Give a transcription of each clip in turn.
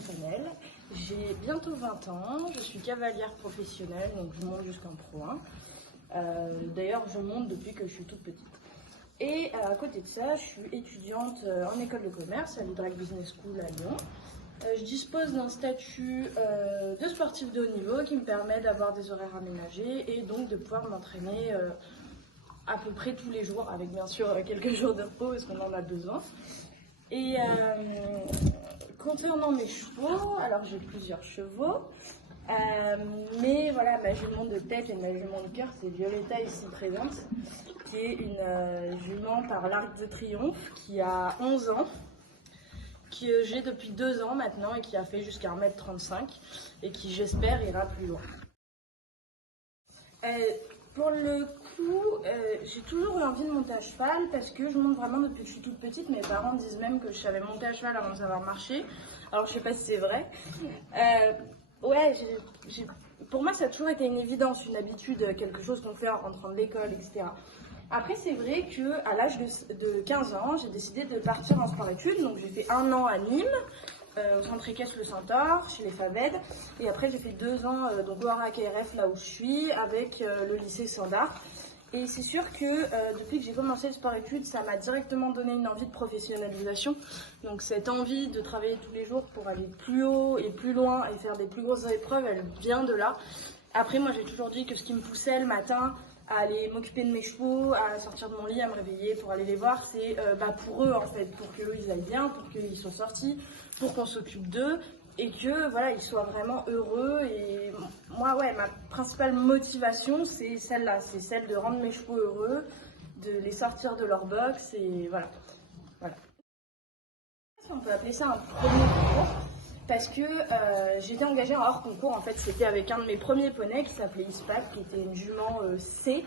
Fontanelle, j'ai bientôt 20 ans, je suis cavalière professionnelle, donc je monte jusqu'en Pro 1. D'ailleurs, je monte depuis que je suis toute petite. Et à côté de ça, je suis étudiante en école de commerce à l'Idrac Business School à Lyon. Je dispose d'un statut de sportif de haut niveau qui me permet d'avoir des horaires aménagés et donc de pouvoir m'entraîner à peu près tous les jours, avec bien sûr quelques jours de repos parce qu'on en a besoin. Et concernant mes chevaux, alors j'ai plusieurs chevaux, mais voilà, ma jument de tête et ma jument de cœur, c'est Violetta ici présente, qui est une jument par l'Arc de Triomphe, qui a 11 ans, que j'ai depuis 2 ans maintenant et qui a fait jusqu'à 1m35 et qui, j'espère, ira plus loin. Pour le coup, j'ai toujours eu envie de monter à cheval parce que je monte vraiment depuis que je suis toute petite. Mes parents disent même que je savais monter à cheval avant de savoir marcher. Alors je sais pas si c'est vrai. Pour moi ça a toujours été une évidence, une habitude, quelque chose qu'on fait en rentrant de l'école, etc. Après c'est vrai qu'à l'âge de 15 ans, j'ai décidé de partir en sport-études. Donc j'ai fait 1 an à Nîmes, au centre équestre Le Centaure, chez les Faved. Et après, j'ai fait 2 ans donc au Harac RF, là où je suis, avec le lycée Sandar. Et c'est sûr que depuis que j'ai commencé le sport-études, ça m'a directement donné une envie de professionnalisation. Donc cette envie de travailler tous les jours pour aller plus haut et plus loin et faire des plus grosses épreuves, elle vient de là. Après, moi, j'ai toujours dit que ce qui me poussait le matin à aller m'occuper de mes chevaux, à sortir de mon lit, à me réveiller pour aller les voir, c'est pour eux en fait, pour qu'eux ils aillent bien, pour qu'ils soient sortis, pour qu'on s'occupe d'eux et que voilà, ils soient vraiment heureux. Et moi, ma principale motivation, c'est celle-là, c'est celle de rendre mes chevaux heureux, de les sortir de leur box et voilà. On peut appeler ça un premier concours parce que j'étais engagée en hors concours. En fait, c'était avec un de mes premiers poneys qui s'appelait Ispac, qui était une jument C,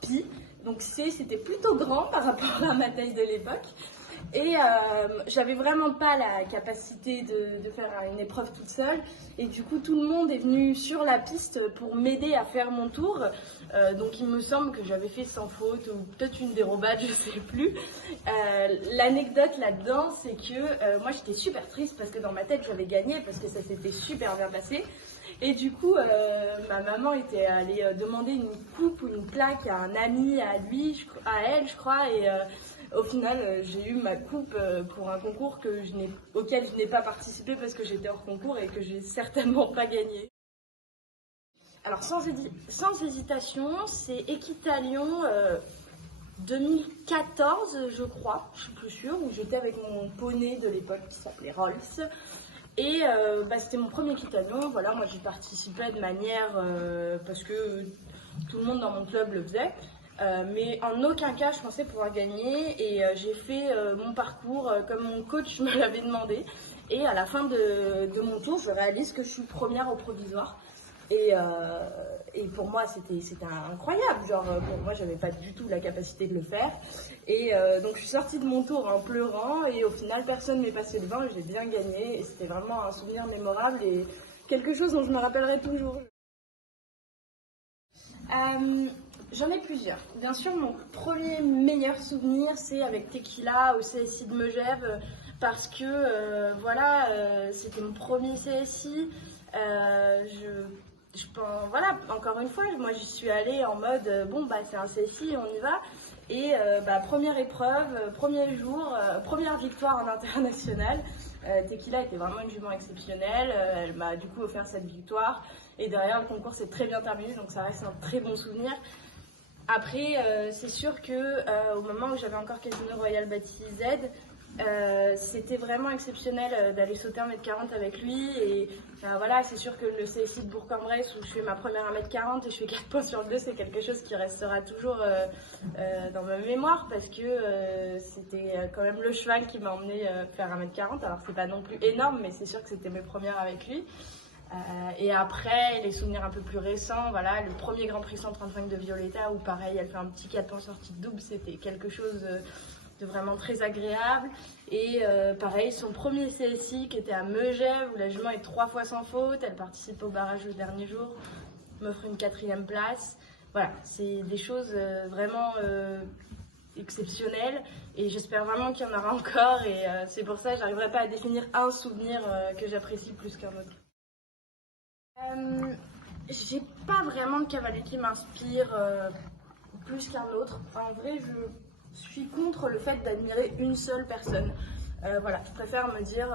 Pi. Donc C, c'était plutôt grand par rapport à ma taille de l'époque. Et j'avais vraiment pas la capacité de faire une épreuve toute seule. Et du coup, tout le monde est venu sur la piste pour m'aider à faire mon tour. Donc il me semble que j'avais fait sans faute ou peut-être une dérobade, je sais plus. L'anecdote là-dedans, c'est que moi j'étais super triste parce que dans ma tête j'avais gagné parce que ça s'était super bien passé. Et du coup, ma maman était allée demander une coupe ou une plaque à un ami, à lui, à elle, je crois. Et au final, j'ai eu ma coupe pour un concours auquel je n'ai pas participé parce que j'étais hors concours et que j'ai certainement pas gagné. Alors, sans hésitation, c'est Équitalion 2014, je crois, je suis plus sûre, où j'étais avec mon poney de l'époque qui s'appelait Rolls. Et c'était mon premier Équitalion. Voilà, moi j'y participais de manière parce que tout le monde dans mon club le faisait. Mais en aucun cas je pensais pouvoir gagner et j'ai fait mon parcours comme mon coach me l'avait demandé. Et à la fin de mon tour, je réalise que je suis première au provisoire. Et pour moi, c'était incroyable. Genre, pour moi, j'avais pas du tout la capacité de le faire. Et donc, je suis sortie de mon tour en pleurant. Et au final, personne m'est passé devant et j'ai bien gagné. Et c'était vraiment un souvenir mémorable et quelque chose dont je me rappellerai toujours. J'en ai plusieurs. Bien sûr, mon premier meilleur souvenir, c'est avec Tequila au CSI de Megève. Parce que, c'était mon premier CSI. Voilà, encore une fois, moi j'y suis allée en mode c'est un CSI, on y va. Et première épreuve, premier jour, première victoire en international. Tequila était vraiment une jument exceptionnelle. Elle m'a du coup offert cette victoire. Et derrière, le concours s'est très bien terminé, donc ça reste un très bon souvenir. Après, c'est sûr que au moment où j'avais encore Casino Royal Bâti Z, c'était vraiment exceptionnel d'aller sauter 1m40 avec lui. Et voilà, c'est sûr que le CSI de Bourg-en-Bresse où je fais ma première 1m40 et je fais 4 points sur le 2, c'est quelque chose qui restera toujours dans ma mémoire parce que c'était quand même le cheval qui m'a emmené faire 1m40. Alors c'est pas non plus énorme, mais c'est sûr que c'était mes premières avec lui. Et après, les souvenirs un peu plus récents, voilà, le premier Grand Prix 135 de Violetta où pareil, elle fait un petit 4 points sortie de double, c'était quelque chose de vraiment très agréable. Et pareil, son premier CSI qui était à Megève où la jument est 3 fois sans faute, elle participe au barrage le dernier jour, m'offre une 4e place. Voilà, c'est des choses vraiment exceptionnel et j'espère vraiment qu'il y en aura encore et c'est pour ça que j'arriverai pas à définir un souvenir que j'apprécie plus qu'un autre. J'ai pas vraiment de cavalier qui m'inspire plus qu'un autre. En vrai, je suis contre le fait d'admirer une seule personne. Voilà, je préfère me dire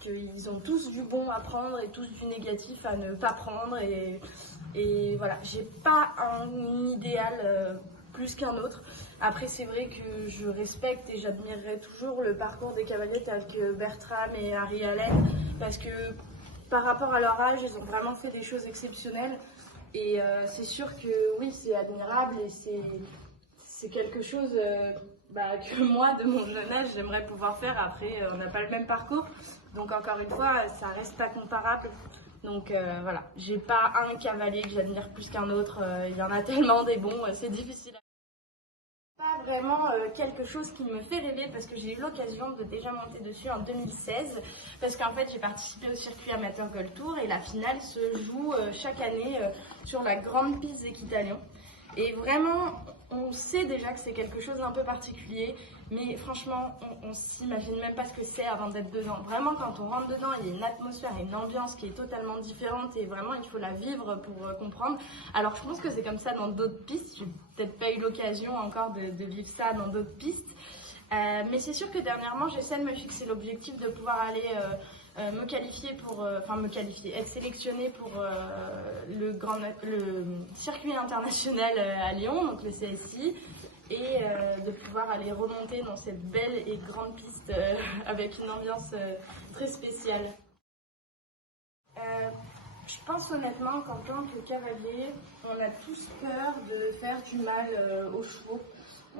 qu'ils ont tous du bon à prendre et tous du négatif à ne pas prendre et voilà, j'ai pas un idéal plus qu'un autre. Après, c'est vrai que je respecte et j'admirerai toujours le parcours des cavaliers tels que Bertram et Harry Allen parce que par rapport à leur âge, ils ont vraiment fait des choses exceptionnelles et c'est sûr que oui, c'est admirable et c'est quelque chose que moi, de mon jeune âge, j'aimerais pouvoir faire. Après, on n'a pas le même parcours, donc encore une fois, ça reste incomparable. Donc voilà, j'ai pas un cavalier que j'admire plus qu'un autre, il y en a tellement des bons, c'est difficile. Pas vraiment quelque chose qui me fait rêver parce que j'ai eu l'occasion de déjà monter dessus en 2016 parce qu'en fait j'ai participé au circuit amateur Gold Tour et la finale se joue chaque année sur la grande piste d'Équitalion. Et vraiment, on sait déjà que c'est quelque chose d'un peu particulier, mais franchement, on s'imagine même pas ce que c'est avant d'être dedans. Vraiment, quand on rentre dedans, il y a une atmosphère et une ambiance qui est totalement différente et vraiment, il faut la vivre pour comprendre. Alors, je pense que c'est comme ça dans d'autres pistes. J'ai peut-être pas eu l'occasion encore de vivre ça dans d'autres pistes. Mais c'est sûr que dernièrement, j'essaie de me fixer l'objectif de pouvoir aller me qualifier être sélectionnée pour le circuit international à Lyon, donc le CSI, et de pouvoir aller remonter dans cette belle et grande piste avec une ambiance très spéciale. Je pense honnêtement qu'en tant que cavalier, on a tous peur de faire du mal aux chevaux.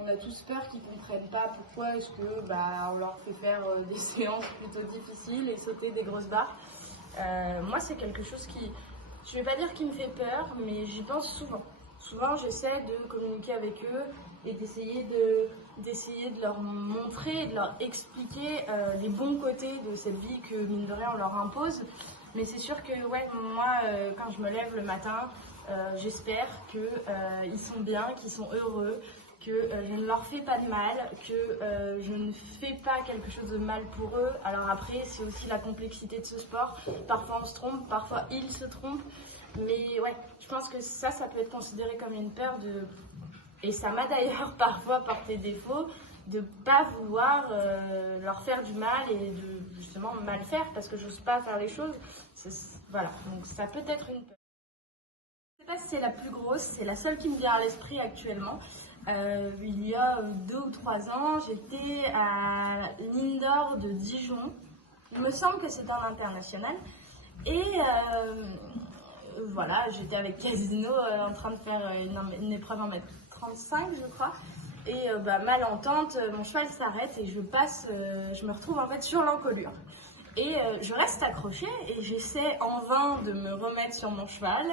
On a tous peur qu'ils ne comprennent pas pourquoi est-ce que on leur fait faire des séances plutôt difficiles et sauter des grosses barres. Moi, c'est quelque chose qui, je ne vais pas dire qui me fait peur, mais j'y pense souvent. Souvent, j'essaie de communiquer avec eux et d'essayer de leur montrer, de leur expliquer les bons côtés de cette vie que, mine de rien, on leur impose. Mais c'est sûr que moi, quand je me lève le matin, j'espère qu'ils sont bien, qu'ils sont heureux, que je ne leur fais pas de mal, que je ne fais pas quelque chose de mal pour eux. Alors après, c'est aussi la complexité de ce sport. Parfois on se trompe, parfois ils se trompent. Mais ouais, je pense que ça peut être considéré comme une peur et ça m'a d'ailleurs parfois porté défaut, de pas vouloir leur faire du mal et de justement mal faire parce que j'ose pas faire les choses. Voilà, donc ça peut être une peur. Je sais pas si c'est la plus grosse, c'est la seule qui me vient à l'esprit actuellement. Il y a 2 ou 3 ans, j'étais à l'Indoor de Dijon. Il me semble que c'est un international. Et voilà, j'étais avec Casino en train de faire une épreuve en mètre 35, je crois. Et malentente, mon cheval s'arrête et je me retrouve en fait sur l'encolure. Et je reste accrochée et j'essaie en vain de me remettre sur mon cheval.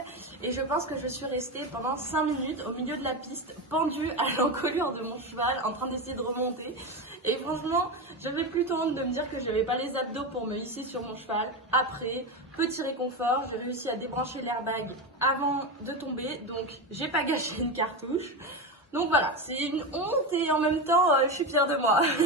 Et je pense que je suis restée pendant 5 minutes au milieu de la piste, pendue à l'encolure de mon cheval, en train d'essayer de remonter. Et franchement, j'avais plutôt honte de me dire que je n'avais pas les abdos pour me hisser sur mon cheval. Après, petit réconfort, j'ai réussi à débrancher l'airbag avant de tomber, donc j'ai pas gâché une cartouche. Donc voilà, c'est une honte et en même temps, je suis fière de moi.